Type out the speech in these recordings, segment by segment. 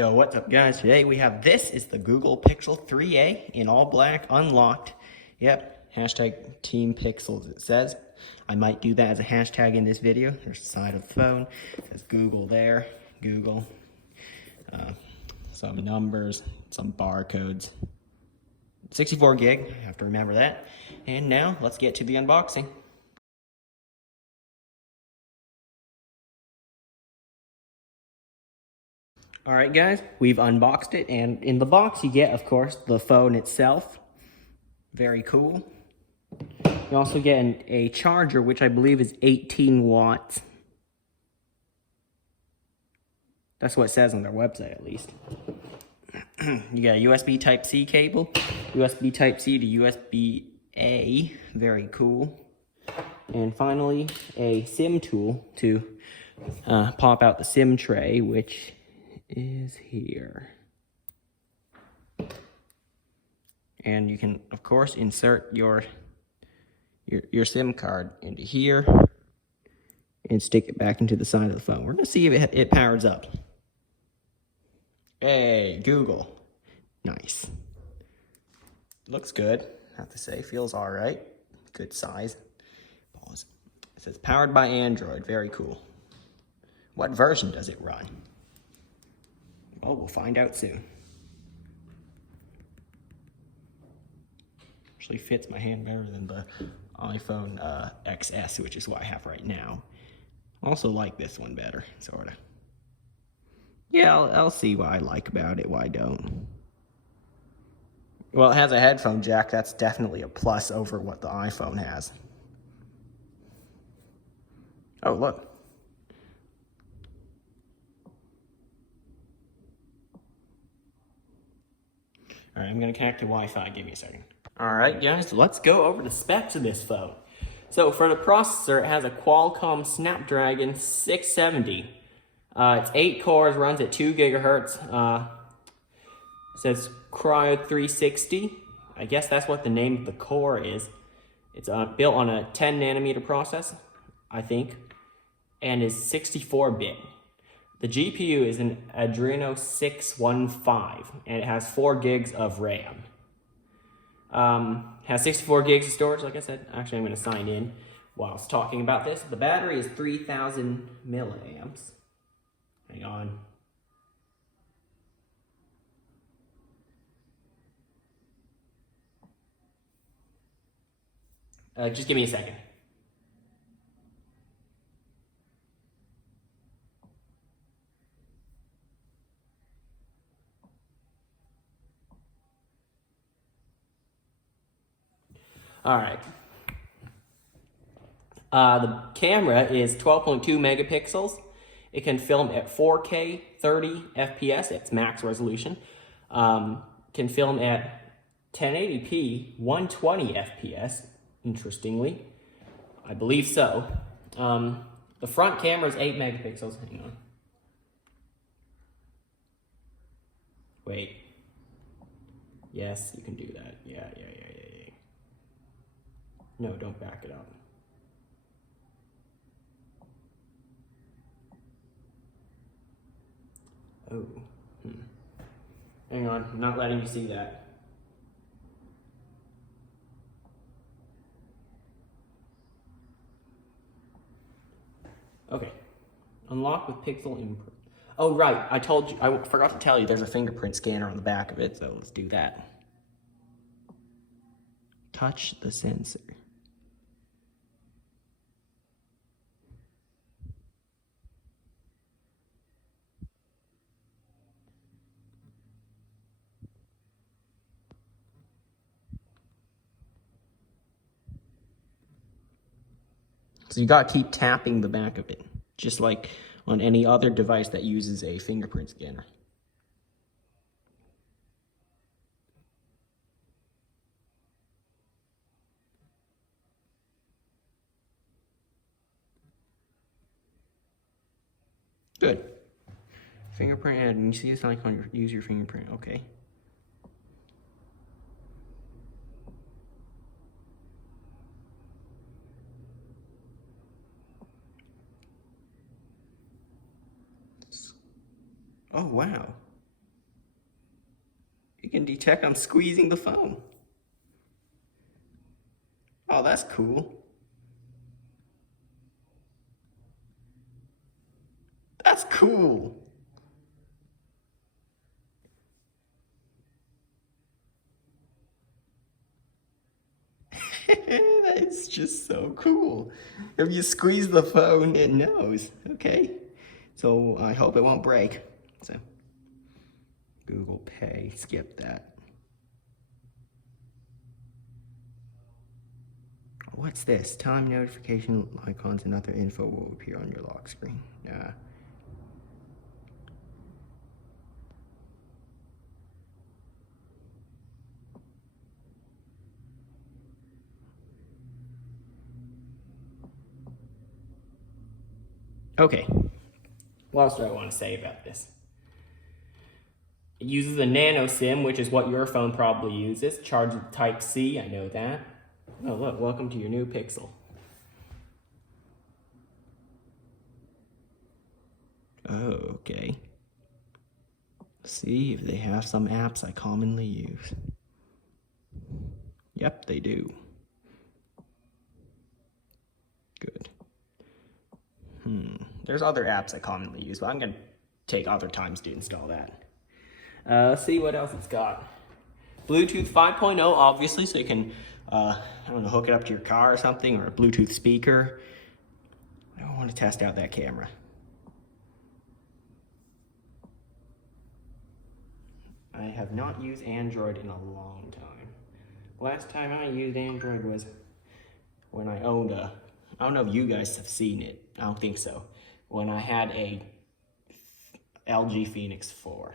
Yo, what's up guys? Today we have this is the Google Pixel 3a in all black, unlocked. Yep, hashtag Team Pixels it says. I might do that as a hashtag in this video. There's the side of the phone. It says Google there, Google. Some numbers, some barcodes. 64 gig, I have to remember that. And now let's get to the unboxing. Alright guys, we've unboxed it, and in the box you get, of course, the phone itself. Very cool. You also get a charger, which I believe is 18 watts. That's what it says on their website, at least. You got a USB Type-C cable, USB Type-C to USB-A. Very cool. And finally, a SIM tool to pop out the SIM tray, which is here. And you can, of course, insert your SIM card into here and stick it back into the side of the phone. We're gonna see if it powers up. Hey, Google. Nice. Looks good, I have to say. Feels all right. Good size. Pause. It says powered by Android. Very cool. What version does it run? Well, we'll find out soon. Actually fits my hand better than the iPhone XS, which is what I have right now. Also like this one better, sorta. Yeah, I'll see what I like about it, what I don't. Well, it has a headphone jack. That's definitely a plus over what the iPhone has. Oh, look. All right, I'm gonna connect to Wi-Fi. Give me a second. All right, guys, let's go over the specs of this phone. So for the processor, it has a Qualcomm Snapdragon 670. It's 8 cores, runs at 2 gigahertz. It says Cryo 360. I guess that's what the name of the core is. It's built on a 10 nanometer process, I think, and is 64-bit. The GPU is an Adreno 615, and it has 4 gigs of RAM. Has 64 gigs of storage, like I said. Actually, I'm going to sign in whilst talking about this. The battery is 3,000 milliamps. Hang on. Just give me a second. All right. The camera is 12.2 megapixels. It can film at 4K 30 FPS, it's max resolution. Can film at 1080p 120 FPS, interestingly. I believe so. The front camera is 8 megapixels. Hang on. Wait. Yes, you can do that. Yeah. No, don't back it up. Oh. Hang on, I'm not letting you see that. Okay. Unlock with pixel imprint. Oh, right. I told you, I forgot to tell you there's a fingerprint scanner on the back of it, so let's do that. Touch the sensor. So you gotta keep tapping the back of it, just like on any other device that uses a fingerprint scanner. Good. Fingerprint, and you see this icon, use your fingerprint, okay. Oh, wow. It can detect I'm squeezing the phone. Oh, that's cool. That's cool. That's just so cool. If you squeeze the phone, it knows. Okay. So I hope it won't break. So Google Pay, skip that. What's this? Time notification icons and other info will appear on your lock screen. Nah. Okay. What else do I want to say about this? It uses a nano SIM, which is what your phone probably uses. Charged with Type-C, I know that. Oh, look, welcome to your new Pixel. Oh, okay. See if they have some apps I commonly use. Yep, they do. Good. There's other apps I commonly use, but I'm going to take other times to install that. Let's see what else it's got. Bluetooth 5.0, obviously, so you can, I don't know, hook it up to your car or something, or a Bluetooth speaker. I want to test out that camera. I have not used Android in a long time. Last time I used Android was when I owned a, I don't know if you guys have seen it, I don't think so, when I had a LG Phoenix 4.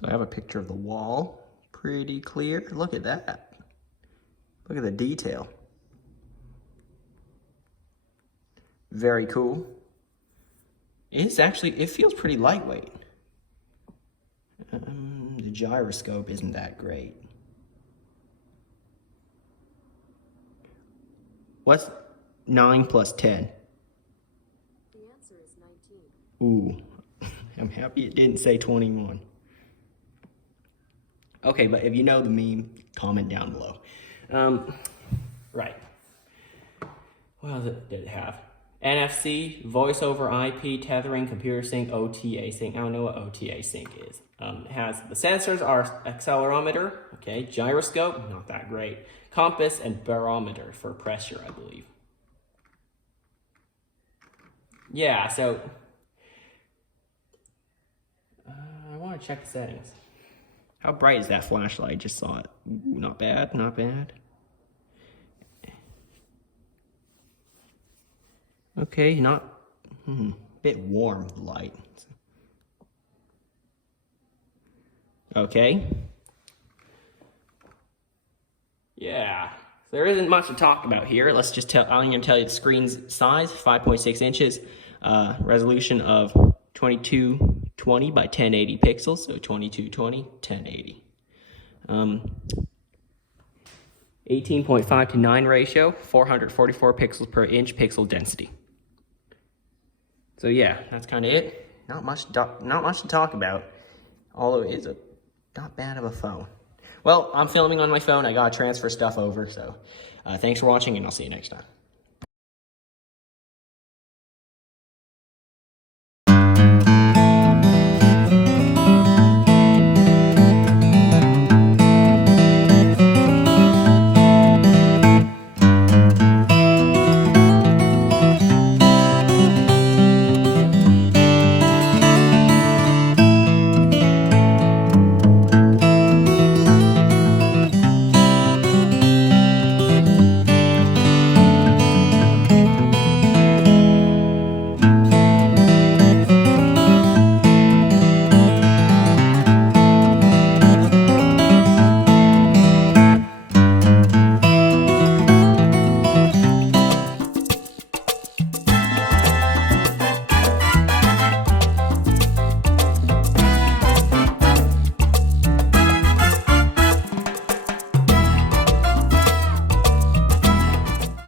So I have a picture of the wall, pretty clear. Look at that. Look at the detail. Very cool. It's actually, it feels pretty lightweight. The gyroscope isn't that great. What's 9 plus 10? The answer is 19. Ooh, I'm happy it didn't say 21. Okay, but if you know the meme, comment down below. Right. What else did it have? NFC, voice over IP, tethering, computer sync, OTA sync. I don't know what OTA sync is. It has the sensors are accelerometer, okay, gyroscope, not that great, compass, and barometer for pressure, I believe. Yeah, so I want to check the settings. How bright is that flashlight? Just saw it. Ooh, not bad, not bad. Okay, not bit warm light. Okay. Yeah. So there isn't much to talk about here. Let's just tell. I'm going to tell you the screen's size: 5.6 inches, resolution of 2220 by 1080 pixels. So 2220, 1080. 18.5 to 9 ratio, 444 pixels per inch pixel density. So yeah, that's kind of it. Not much to talk about, although it is not bad of a phone. Well, I'm filming on my phone. I gotta transfer stuff over, so thanks for watching, and I'll see you next time.